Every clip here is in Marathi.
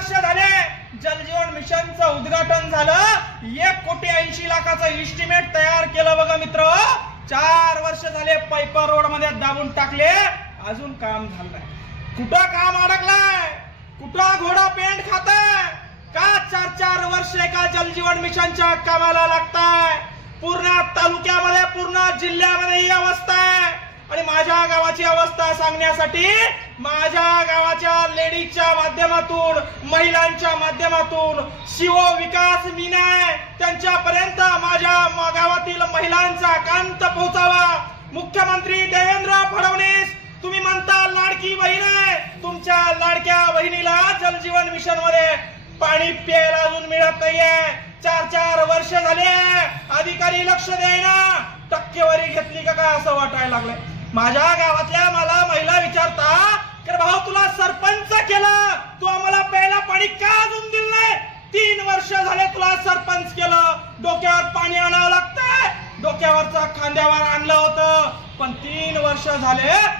वर्ष झाले जलजीवन मिशनचं उद्घाटन झालं. एक कोटी ऐंशी लाखाचं इस्टिमेट तयार केलं बघा मित्र. चार वर्ष झाले पैपर रोडमध्ये दाबून टाकले. अजून काम झालं कुठं काम अडकलाय? कुठं घोडा पेंट खात का चार चार वर्ष एका जलजीवन मिशनच्या कामाला लागताय? पूर्ण तालुक्यामध्ये पूर्ण जिल्ह्यामध्ये ही अवस्था आहे. आणि माझ्या गावाची अवस्था सांगण्यासाठी माझ्या गावाच्या लेडीजच्या माध्यमातून महिलांच्या माध्यमातून शिव विकास मीनाय त्यांच्यापर्यंत माझ्या गावातील महिलांचा कांत पोहोचावा. मुख्यमंत्री देवेंद्र फडणवीस तुम्ही म्हणता लाडकी बहीण आहे. तुमच्या लाडक्या बहिणीला जलजीवन मिशनमध्ये पाणी प्यायला अजून मिळत नाहीये. चार चार वर्ष झाले अधिकारी लक्ष देईना टक्केवारी घेतली का काय असं वाटायला लागलंय. माझ्या गावातल्या मला महिला विचार की भाऊ तुला सरपंच केलं तू आम्हाला आणि का अजून दिलं नाही? तीन वर्ष झाले तुला सरपंच केलं. डोक्यावर पाणी आणावं लागतंय. डोक्यावरचं खांद्यावर आणलं होतं. पण तीन वर्ष झाले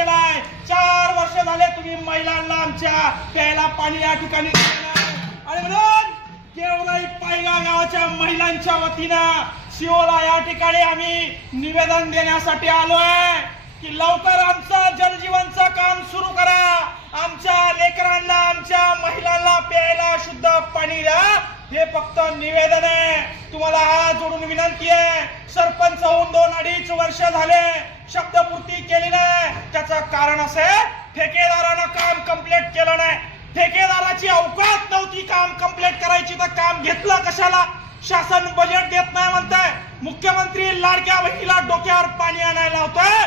केलाय चार वर्ष झाले तुम्ही महिलांना आमच्या प्यायला पाणी या ठिकाणी आणि म्हणून केवळाई पायगा गावाच्या महिलांच्या वतीनं शिवला या ठिकाणी आम्ही निवेदन देण्यासाठी आलोय की लवकर आमचं जलजीवनचं काम सुरू करा. आमच्या लेकरांना आमच्या महिलांना प्यायला शुद्ध पाणी द्या. हे फक्त निवेदन आहे. तुम्हाला हात जोडून विनंती आहे. सरपंच होऊन दोन अडीच वर्ष झाले. शब्दपूर्ती केली नाही. त्याचं कारण असं ठेकेदारानं काम कंप्लीट केलं नाही. ठेकेदाराची अवकाश नव्हती काम कंप्लीट करायची तर काम घेतलं कशाला? शासन बजेट देत नाही म्हणताय. मुख्यमंत्री लाडक्या बहिणीला डोक्यावर पाणी आणायला होतंय